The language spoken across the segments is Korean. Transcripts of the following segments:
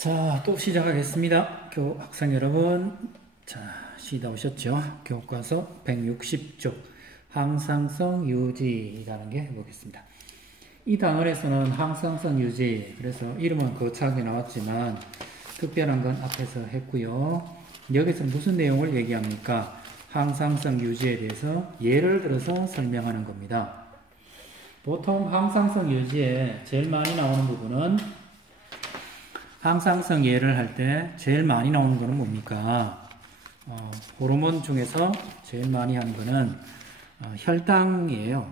자, 또 시작하겠습니다. 학생 여러분, 자, 쉬다 오셨죠? 교과서 160쪽 항상성 유지라는 게 해보겠습니다. 이 단원에서는 항상성 유지, 그래서 이름은 거창하게 나왔지만 특별한 건 앞에서 했고요. 여기서 무슨 내용을 얘기합니까? 항상성 유지에 대해서 예를 들어서 설명하는 겁니다. 보통 항상성 유지에 제일 많이 나오는 부분은 항상성 예를 할 때 제일 많이 나오는 거는 뭡니까? 호르몬 중에서 제일 많이 하는 거는 혈당이에요.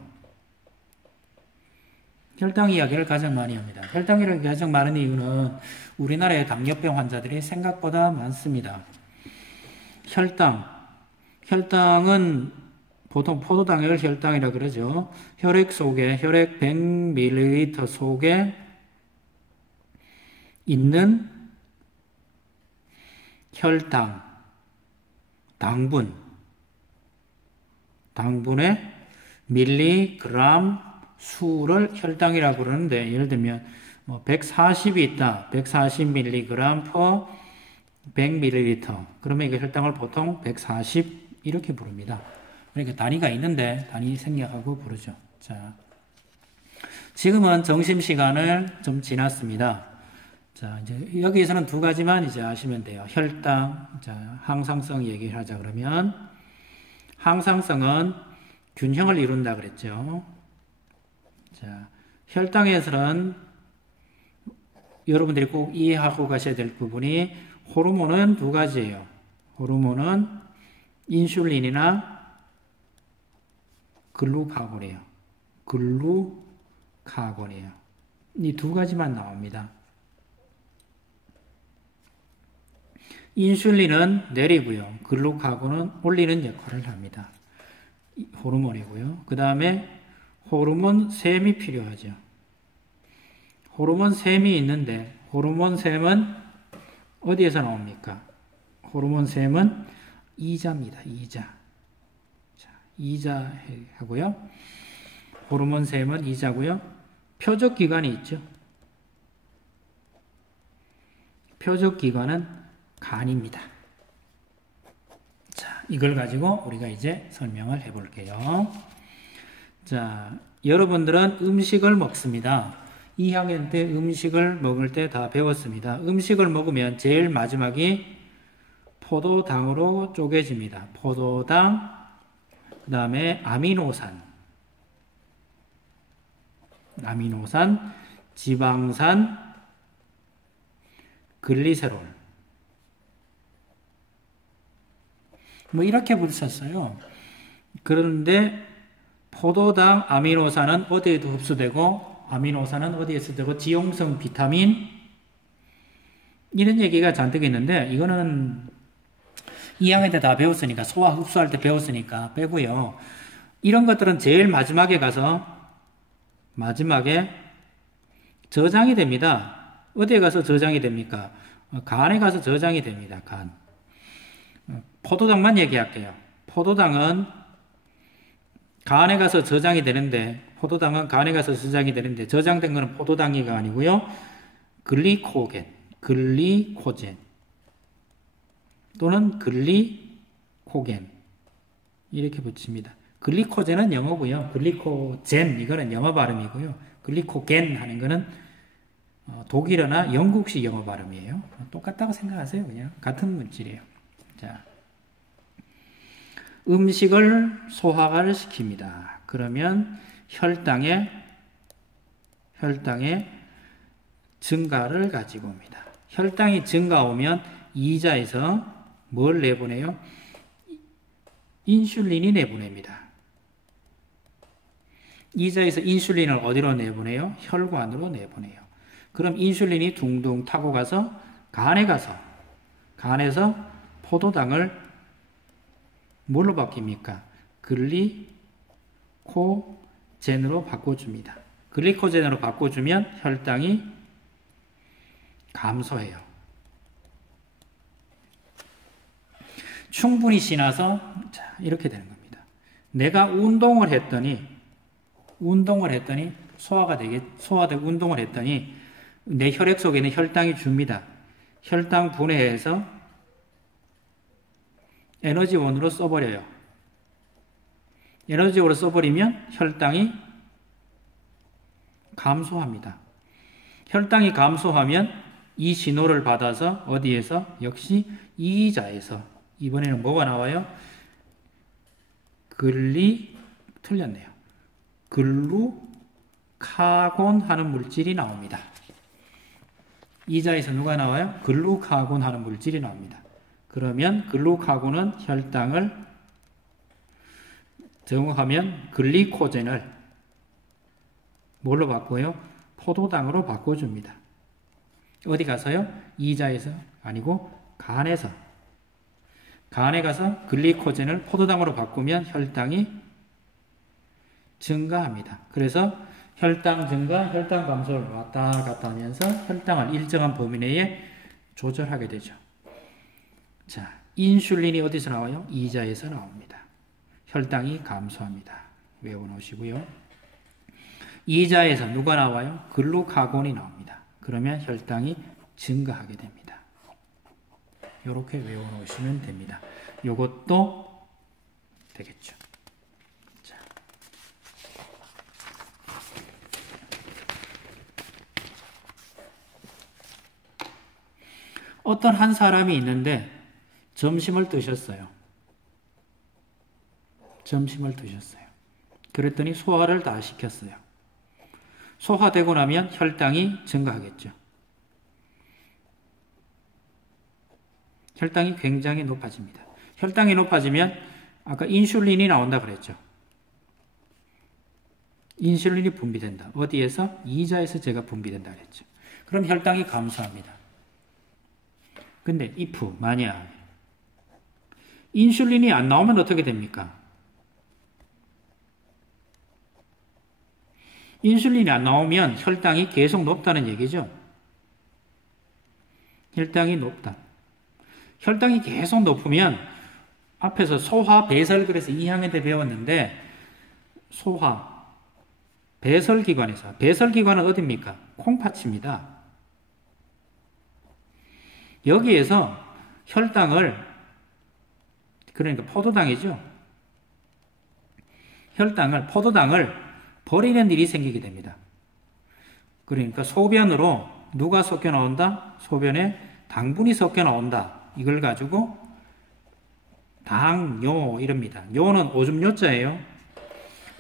혈당 이야기를 가장 많이 합니다. 혈당 이야기를 가장 많은 이유는 우리나라의 당뇨병 환자들이 생각보다 많습니다. 혈당은 보통 포도당을 혈당이라 그러죠. 혈액 100ml 속에 있는 혈당, 당분의 밀리그램 수를 혈당이라고 그러는데, 예를 들면 140이 있다. 140mg per 100ml. 그러면 이거 혈당을 보통 140 이렇게 부릅니다. 그러니까 단위가 있는데 단위 생략하고 부르죠. 자, 지금은 점심시간을 좀 지났습니다. 자, 이제 여기에서는 두 가지만 이제 아시면 돼요. 혈당, 자, 항상성 얘기를 하자 그러면 항상성은 균형을 이룬다 그랬죠. 자, 혈당에서는 여러분들이 꼭 이해하고 가셔야 될 부분이 호르몬은 두 가지예요. 호르몬은 인슐린이나 글루카곤이에요. 이 두 가지만 나옵니다. 인슐린은 내리고요. 글루카곤은 올리는 역할을 합니다. 호르몬이고요. 그 다음에 호르몬샘이 필요하죠. 호르몬샘이 있는데 호르몬샘은 어디에서 나옵니까? 호르몬샘은 이자입니다. 이자. 자, 이자 하고요. 호르몬샘은 이자고요. 표적기관이 있죠. 표적기관은 간입니다. 자, 이걸 가지고 우리가 이제 설명을 해볼게요. 자, 여러분들은 음식을 먹습니다. 2학년 때 음식을 먹을 때 다 배웠습니다. 음식을 먹으면 제일 마지막이 포도당으로 쪼개집니다. 포도당, 그 다음에 아미노산, 지방산, 글리세롤. 이렇게 붙였어요. 그런데 포도당 아미노산은 어디에도 흡수되고 아미노산은 어디에 흡수되고 지용성 비타민 이런 얘기가 잔뜩 있는데 이거는 2학년 때 다 배웠으니까 소화 흡수할 때 배웠으니까 빼고요. 이런 것들은 제일 마지막에 가서 저장이 됩니다. 어디에 가서 저장이 됩니까? 간에 가서 저장이 됩니다. 간. 포도당만 얘기할게요. 포도당은 간에 가서 저장이 되는데 저장된 것은 포도당이가 아니고요. 글리코젠 또는 글리코겐 이렇게 붙입니다. 글리코젠은 영어고요. 글리코젠 이거는 영어 발음이고요. 글리코겐 하는 거는 독일어나 영국식 영어 발음이에요. 똑같다고 생각하세요. 그냥 같은 물질이에요. 자, 음식을 소화를 시킵니다. 그러면 혈당의 증가를 가지고 옵니다. 혈당이 증가오면 이자에서 뭘 내보내요? 인슐린이 내보냅니다. 이자에서 인슐린을 어디로 내보내요? 혈관으로 내보내요. 그럼 인슐린이 둥둥 타고 가서 간에서 포도당을 뭘로 바뀝니까? 글리코젠으로 바꿔줍니다. 글리코젠으로 바꿔주면 혈당이 감소해요. 충분히 지나서 자, 이렇게 되는 겁니다. 내가 운동을 했더니 소화되고 운동을 했더니 내 혈액 속에는 혈당이 줍니다. 혈당 분해해서 에너지원으로 써버려요. 에너지원으로 써버리면 혈당이 감소합니다. 혈당이 감소하면 이 신호를 받아서 어디에서? 역시 이자에서. 이번에는 뭐가 나와요? 틀렸네요. 글루카곤 하는 물질이 나옵니다. 이자에서 누가 나와요? 글루카곤 하는 물질이 나옵니다. 그러면 글루카곤은 혈당을 정하면 글리코젠을 뭘로 바꿔요? 포도당으로 바꿔줍니다. 어디 가서요? 이자에서 아니고 간에서. 간에 가서 글리코젠을 포도당으로 바꾸면 혈당이 증가합니다. 그래서 혈당 증가, 혈당 감소를 왔다 갔다 하면서 혈당을 일정한 범위 내에 조절하게 되죠. 자, 인슐린이 어디서 나와요? 이자에서 나옵니다. 혈당이 감소합니다. 외워놓으시고요. 이자에서 누가 나와요? 글루카곤이 나옵니다. 그러면 혈당이 증가하게 됩니다. 이렇게 외워놓으시면 됩니다. 이것도 되겠죠. 자. 어떤 한 사람이 있는데 점심을 드셨어요. 그랬더니 소화를 다 시켰어요. 소화되고 나면 혈당이 증가하겠죠. 혈당이 굉장히 높아집니다. 혈당이 높아지면 아까 인슐린이 나온다 그랬죠. 인슐린이 분비된다. 어디에서? 이자에서 제가 분비된다 그랬죠. 그럼 혈당이 감소합니다. 근데 if 만약 인슐린이 안 나오면 어떻게 됩니까? 인슐린이 안 나오면 혈당이 계속 높다는 얘기죠. 혈당이 높다. 혈당이 계속 높으면 앞에서 소화, 배설 그래서 2학년 때 배웠는데 소화, 배설기관에서 배설기관은 어디입니까? 콩팥입니다. 여기에서 혈당을 그러니까 포도당이죠. 포도당을 버리는 일이 생기게 됩니다. 그러니까 소변으로 누가 섞여 나온다? 소변에 당분이 섞여 나온다. 이걸 가지고 당뇨 이럽니다. 뇨는 오줌 요자예요.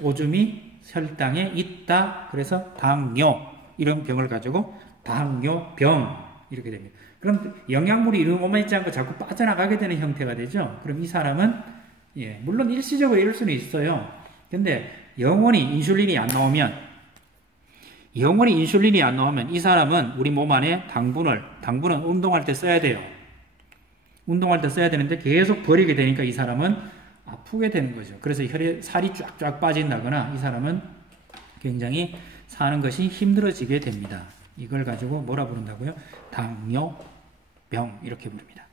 오줌이 혈당에 있다. 그래서 당뇨 이런 병을 가지고 당뇨병 이렇게 됩니다. 그럼 영양분이 이런 것만 있지 않고 자꾸 빠져나가게 되는 형태가 되죠. 그럼 이 사람은 물론 일시적으로 이럴 수는 있어요. 근데 영원히 인슐린이 안 나오면 이 사람은 우리 몸 안에 당분은 운동할 때 써야 돼요. 운동할 때 써야 되는데 계속 버리게 되니까 이 사람은 아프게 되는 거죠. 그래서 혈에 살이 쫙쫙 빠진다거나 이 사람은 굉장히 사는 것이 힘들어지게 됩니다. 이걸 가지고 뭐라 부른다고요? 당뇨병 이렇게 부릅니다.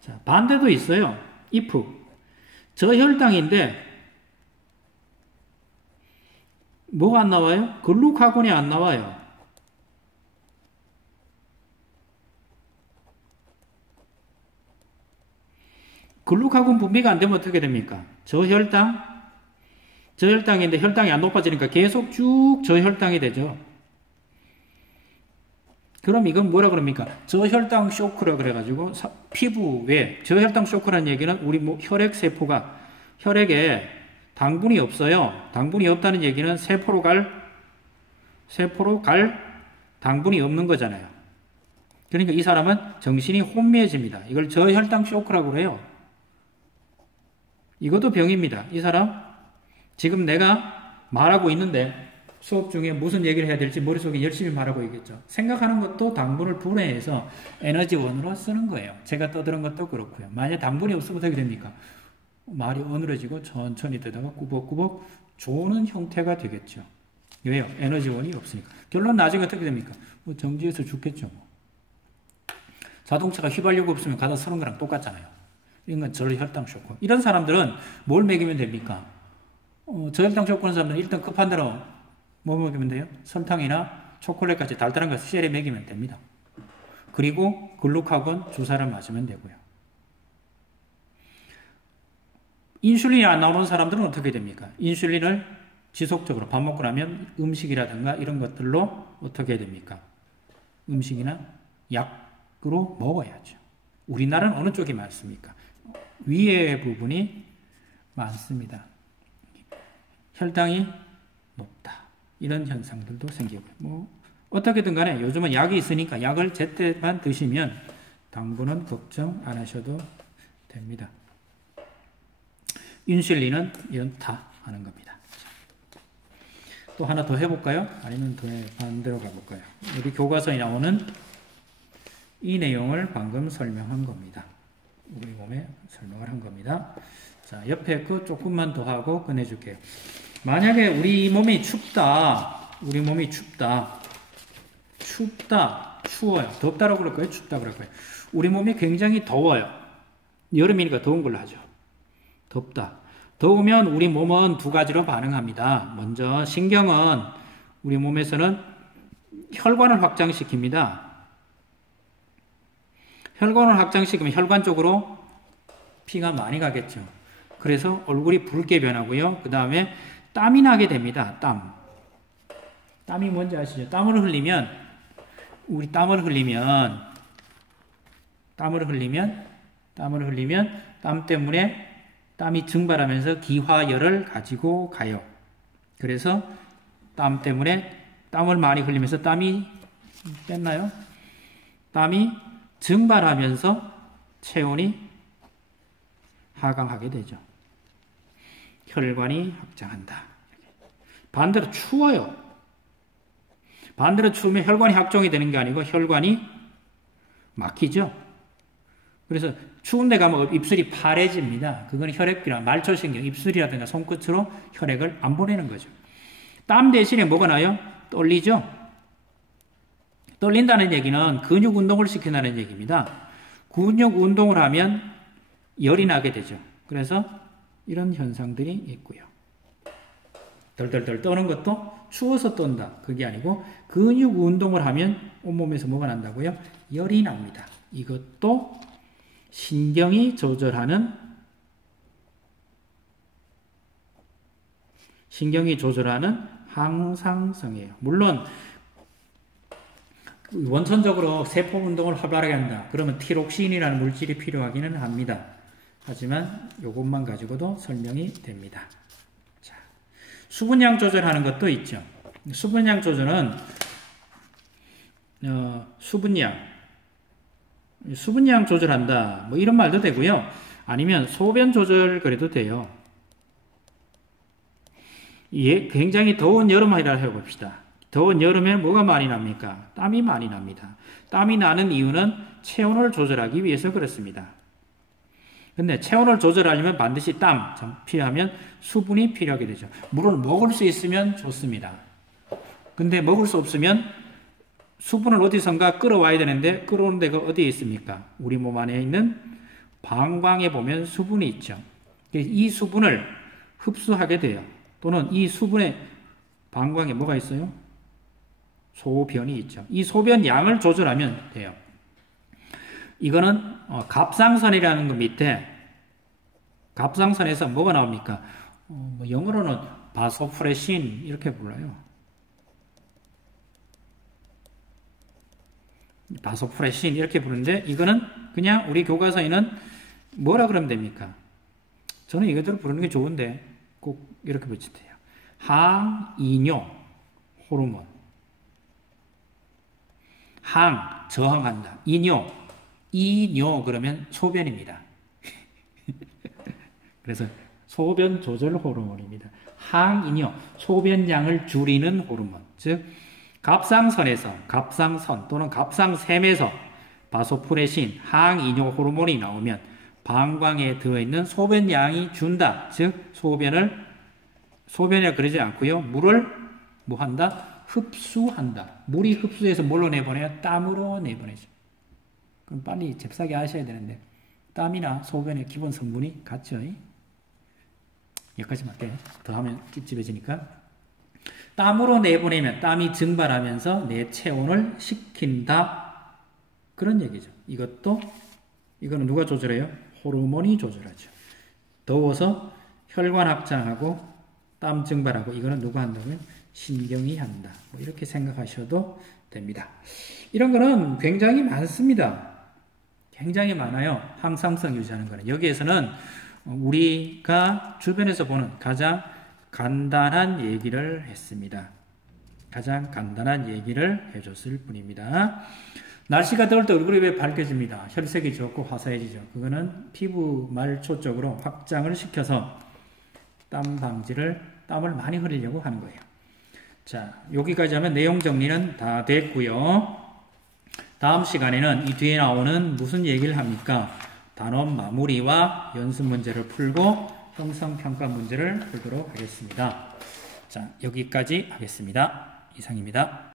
자, 반대도 있어요. if 저혈당인데 뭐가 안 나와요? 글루카곤이 안 나와요. 글루카곤 분비가 안 되면 어떻게 됩니까? 저혈당인데 혈당이 안 높아지니까 계속 쭉 저혈당이 되죠. 그럼 이건 뭐라 그럽니까? 저혈당 쇼크라 그래가지고 피부에 저혈당 쇼크라는 얘기는 우리 혈액세포가 혈액에 당분이 없어요. 당분이 없다는 얘기는 세포로 갈 당분이 없는 거잖아요. 그러니까 이 사람은 정신이 혼미해집니다. 이걸 저혈당 쇼크라고 해요. 이것도 병입니다. 이 사람 지금 내가 말하고 있는데 수업 중에 무슨 얘기를 해야 될지 머릿속에 열심히 말하고 있겠죠. 생각하는 것도 당분을 분해해서 에너지원으로 쓰는 거예요. 제가 떠드는 것도 그렇고요. 만약 당분이 없으면 어떻게 됩니까? 말이 어눌해지고 천천히 뜨다가 꾸벅꾸벅 조는 형태가 되겠죠. 왜요? 에너지원이 없으니까. 결론 나중에 어떻게 됩니까? 정지해서 죽겠죠. 자동차가 휘발유가 없으면 가다 서는 거랑 똑같잖아요. 이건 저혈당 쇼크. 이런 사람들은 뭘 먹이면 됩니까? 저혈당 쇼크 하는 사람들은 일단 급한 대로 뭐 먹이면 돼요? 설탕이나 초콜릿같이 달달한 거 쉐레 먹이면 됩니다. 그리고 글루카곤 주사를 맞으면 되고요. 인슐린이 안 나오는 사람들은 어떻게 됩니까? 인슐린을 지속적으로 밥 먹고 나면 음식이라든가 이런 것들로 어떻게 됩니까? 음식이나 약으로 먹어야죠. 우리나라는 어느 쪽이 많습니까? 위에 부분이 많습니다. 혈당이 높다. 이런 현상들도 생기고요. 어떻게든 간에 요즘은 약이 있으니까 약을 제때만 드시면 당분은 걱정 안 하셔도 됩니다. 인슐린은 이런 다 하는 겁니다. 또 하나 더 해볼까요? 아니면 더 반대로 가볼까요? 우리 교과서에 나오는 이 내용을 방금 설명한 겁니다. 우리 몸에 설명을 한 겁니다. 자, 옆에 거 조금만 더 하고 끝내줄게요. 만약에 우리 몸이 춥다, 추워요. 덥다라고 그럴까요? 춥다 그럴까요? 우리 몸이 굉장히 더워요. 여름이니까 더운 걸로 하죠. 덥다. 더우면 우리 몸은 두 가지로 반응합니다. 먼저 신경은 우리 몸에서는 혈관을 확장시킵니다. 혈관을 확장시키면 혈관 쪽으로 피가 많이 가겠죠. 그래서 얼굴이 붉게 변하고요. 그 다음에 땀이 나게 됩니다. 땀이 뭔지 아시죠? 땀을 흘리면 땀 때문에 땀이 증발하면서 기화열을 가지고 가요. 그래서 땀 때문에 땀을 많이 흘리면서 땀이 증발하면서 체온이 하강하게 되죠. 혈관이 확장한다. 반대로 추워요. 반대로 추우면 혈관이 확장이 되는 게 아니고 혈관이 막히죠. 그래서 추운 데 가면 입술이 파래집니다. 그건 혈액이랑 말초신경, 입술이라든가 손끝으로 혈액을 안 보내는 거죠. 땀 대신에 뭐가 나요? 떨리죠. 떨린다는 얘기는 근육 운동을 시킨다는 얘기입니다. 근육 운동을 하면 열이 나게 되죠. 그래서 이런 현상들이 있고요. 덜덜덜 떠는 것도 추워서 떤다. 그게 아니고 근육 운동을 하면 온몸에서 뭐가 난다고요? 열이 납니다. 이것도 신경이 조절하는 항상성이에요. 물론 원천적으로 세포 운동을 활발하게 한다. 그러면 티록신이라는 물질이 필요하기는 합니다. 하지만 이것만 가지고도 설명이 됩니다. 자, 수분량 조절하는 것도 있죠. 수분량 조절은 수분량 조절한다. 뭐 이런 말도 되고요. 아니면 소변 조절 그래도 돼요. 예, 굉장히 더운 여름이라 해봅시다. 더운 여름에 뭐가 많이 납니까? 땀이 많이 납니다. 땀이 나는 이유는 체온을 조절하기 위해서 그렇습니다. 근데 체온을 조절하려면 반드시 땀 필요하면 수분이 필요하게 되죠. 물을 먹을 수 있으면 좋습니다. 근데 먹을 수 없으면 수분을 어디선가 끌어와야 되는데 끌어오는 데가 어디에 있습니까? 우리 몸 안에 있는 방광에 보면 수분이 있죠. 이 수분을 흡수하게 돼요. 또는 이 수분의 방광에 뭐가 있어요? 소변이 있죠. 이 소변 양을 조절하면 돼요. 이거는 갑상선이라는 것 밑에 갑상선에서 뭐가 나옵니까? 영어로는 바소프레신 이렇게 불러요. 바소프레신 이렇게 부르는데 이거는 그냥 우리 교과서에는 뭐라 그러면 됩니까? 저는 이것대로 부르는 게 좋은데 꼭 이렇게 붙이세요. 항이뇨 호르몬. 항 저항한다. 이뇨 그러면 소변입니다. 그래서 소변 조절 호르몬입니다. 항이뇨 소변량을 줄이는 호르몬. 즉 갑상선 또는 갑상샘에서 바소프레신, 항이뇨 호르몬이 나오면 방광에 들어있는 소변량이 준다. 즉 소변이라 그러지 않고요. 물을 뭐 한다? 흡수한다. 물이 흡수해서 뭘로 내보내요? 땀으로 내보내죠. 그럼 빨리 잽싸게 하셔야 되는데 땀이나 소변의 기본 성분이 같죠. 여기까지만 할게요. 더 하면 찝찝해지니까. 땀으로 내보내면 땀이 증발하면서 내 체온을 식힌다. 그런 얘기죠. 이거는 누가 조절해요? 호르몬이 조절하죠. 더워서 혈관 확장하고 땀 증발하고 이거는 누가 한다면 신경이 한다. 뭐 이렇게 생각하셔도 됩니다. 이런 거는 굉장히 많습니다. 굉장히 많아요. 항상성 유지하는 거는. 여기에서는 우리가 주변에서 보는 가장 간단한 얘기를 했습니다. 가장 간단한 얘기를 해줬을 뿐입니다. 날씨가 더울 때 얼굴이 왜 밝아집니다. 혈색이 좋고 화사해지죠. 그거는 피부 말초 쪽으로 확장을 시켜서 땀을 많이 흘리려고 하는 거예요. 자, 여기까지 하면 내용 정리는 다 됐고요. 다음 시간에는 이 뒤에 나오는 무슨 얘기를 합니까? 단원 마무리와 연습 문제를 풀고 형성평가 문제를 풀도록 하겠습니다. 자, 여기까지 하겠습니다. 이상입니다.